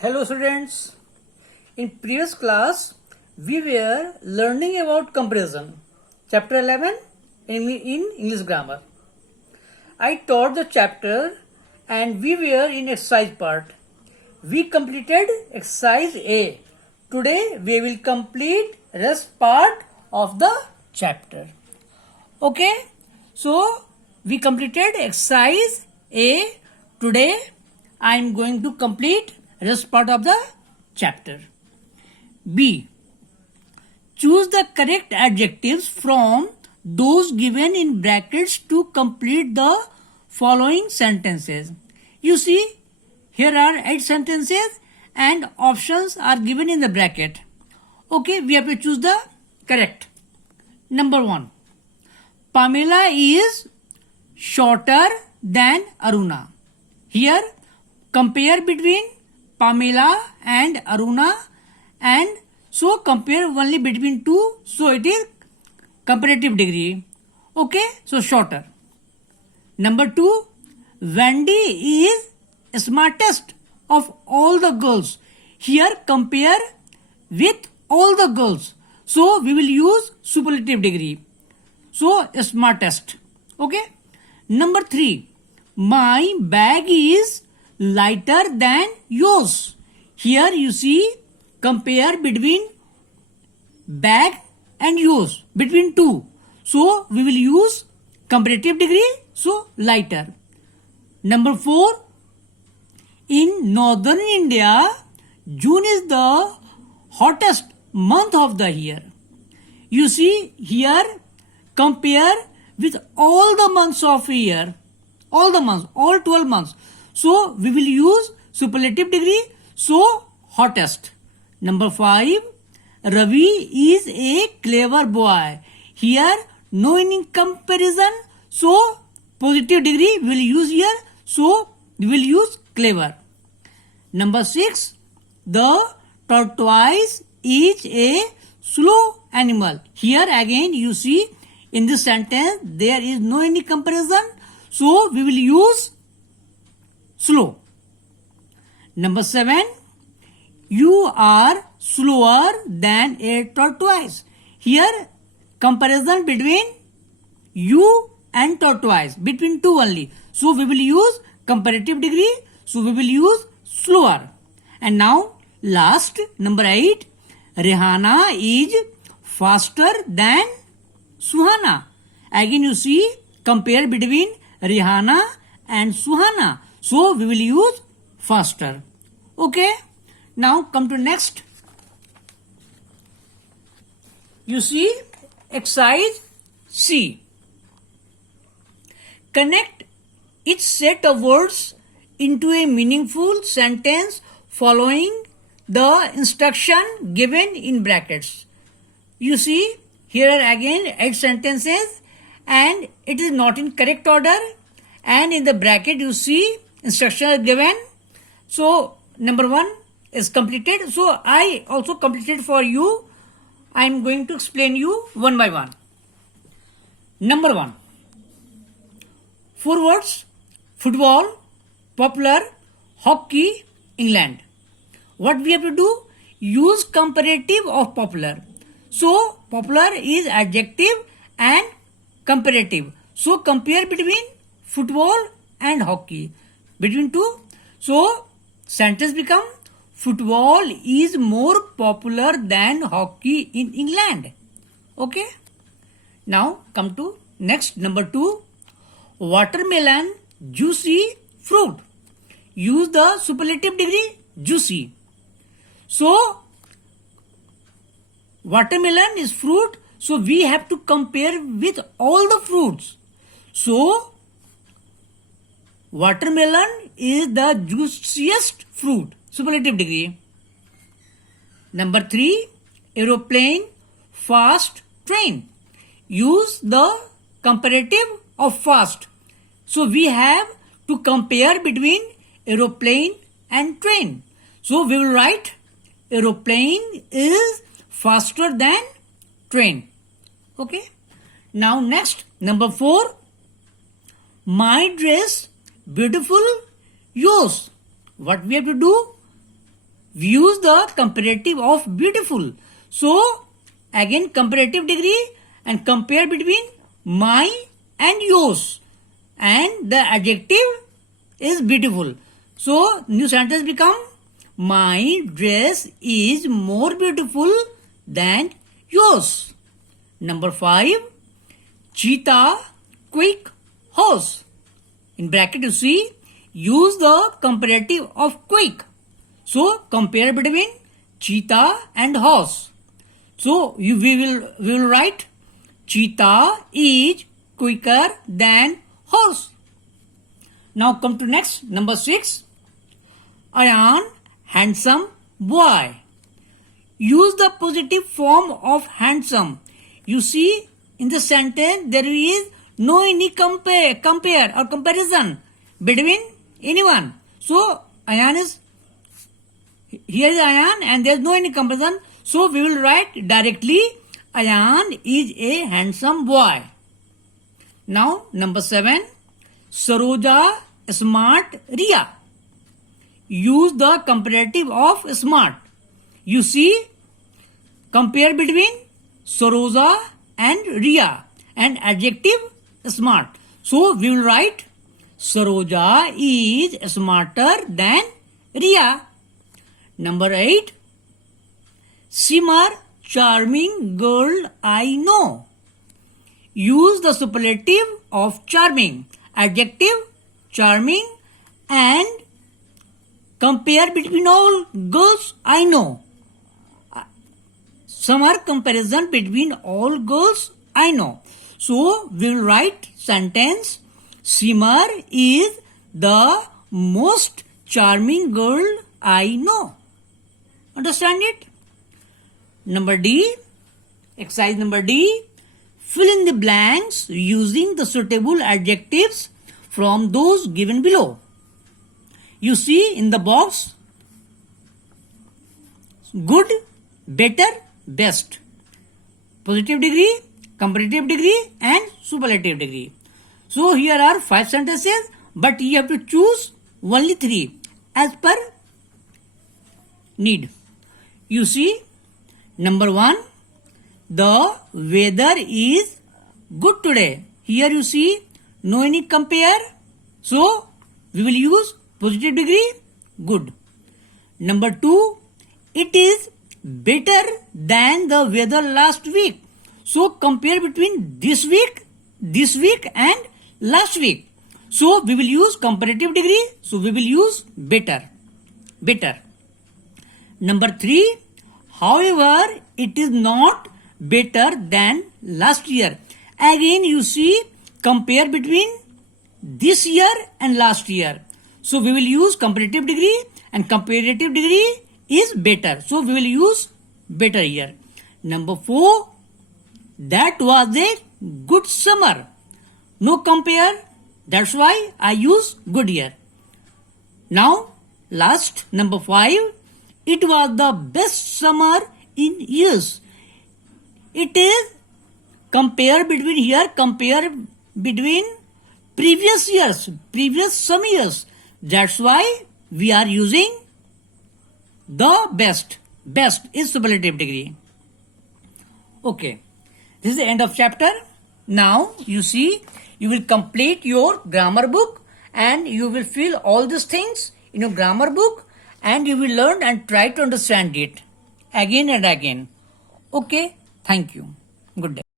Hello students, in previous class we were learning about comparison, chapter 11 in English grammar. I taught the chapter and we were in exercise part. We completed exercise A. Today we will complete rest part of the chapter. Okay, so we completed exercise A. Today I am going to complete rest part of the chapter. B. Choose the correct adjectives from those given in brackets to complete the following sentences. You see, here are 8 sentences and options are given in the bracket. Okay, we have to choose the correct. Number 1. Pamela is shorter than Aruna. Here, compare between Pamela and Aruna, and so compare only between two, so it is comparative degree. Okay, so shorter. Number 2, Wendy is smartest of all the girls. Here compare with all the girls, so we will use superlative degree. So smartest. Okay. Number 3, my bag is lighter than yours. Here you see compare between bag and yours, between two. So we will use comparative degree, so lighter. Number 4, in northern India, June is the hottest month of the year. You see here compare with all the months of year, all the months, all 12 months. So we will use superlative degree, so hottest. Number 5, Ravi is a clever boy. Here no in comparison, so positive degree we will use here, so we will use clever. Number 6, the tortoise is a slow animal. Here again you see in this sentence there is no any comparison, so we will use slow. Number 7, you are slower than a tortoise. Here comparison between you and tortoise, between two only. So we will use comparative degree, so we will use slower. And now last, number 8, Rehana is faster than Suhana. Again you see compare between Rehana and Suhana. So we will use faster. Okay. Now come to next. You see exercise C. Connect each set of words into a meaningful sentence following the instruction given in brackets. You see here are again 8 sentences and it is not in correct order, and in the bracket you see instruction are given. So number 1 is completed. So I also completed for you. I am going to explain you one by one. Number 1. 4 words: football, popular, hockey, England. What we have to do? Use comparative of popular. So popular is adjective and comparative. So compare between football and hockey, between two. So sentence become football is more popular than hockey in England. Okay. Now come to next, number 2, watermelon, juicy fruit. Use the superlative degree juicy. So watermelon is fruit, so we have to compare with all the fruits. So watermelon is the juiciest fruit, superlative degree. Number 3, aeroplane, fast, train. Use the comparative of fast. So we have to compare between aeroplane and train. So we will write aeroplane is faster than train. Okay. Now next, number 4, my dress beautiful, yours. What we have to do? we use the comparative of beautiful. So again comparative degree and compare between my and yours, and the adjective is beautiful. So new sentence become my dress is more beautiful than yours. Number 5, cheetah, quick, horse. In bracket you see, use the comparative of quick. So compare between cheetah and horse. So we will write cheetah is quicker than horse. Now come to next, number 6. Ayan, handsome boy. Use the positive form of handsome. You see in the sentence there is no any compare or comparison between anyone. So Ayan is, here is Ayan and there is no any comparison. So we will write directly Ayan is a handsome boy. Now number 7, Saroja, smart, Riya. Use the comparative of smart. You see, compare between Saroja and Riya and adjective smart. So we will write Saroja is smarter than Riya. Number 8, Simar, charming girl I know. Use the superlative of charming, adjective charming, and compare between all girls I know. Simar comparison between all girls I know. So we will write sentence, Simar is the most charming girl I know. Understand it? Number D, exercise number D, fill in the blanks using the suitable adjectives from those given below. You see in the box, good, better, best, positive degree, comparative degree and superlative degree. So here are 5 sentences, but you have to choose only 3 as per need. You see, number 1, the weather is good today. Here you see no any compare, so we will use positive degree, good. Number 2, it is better than the weather last week. So compare between this week and last week. So we will use comparative degree, so we will use better. Number 3, however, it is not better than last year. Again you see, compare between this year and last year. So we will use comparative degree, and comparative degree is better. So we will use better here. Number 4, that was a good summer. No compare, that's why I use good here. Now last, number 5, it was the best summer in years. It is compare between here, compare between previous years, previous some years. That's why we are using the best. Best is superlative degree. Okay, this is the end of chapter. Now you see, you will complete your grammar book and you will fill all these things in your grammar book and you will learn and try to understand it again and again. Okay, thank you. Good day.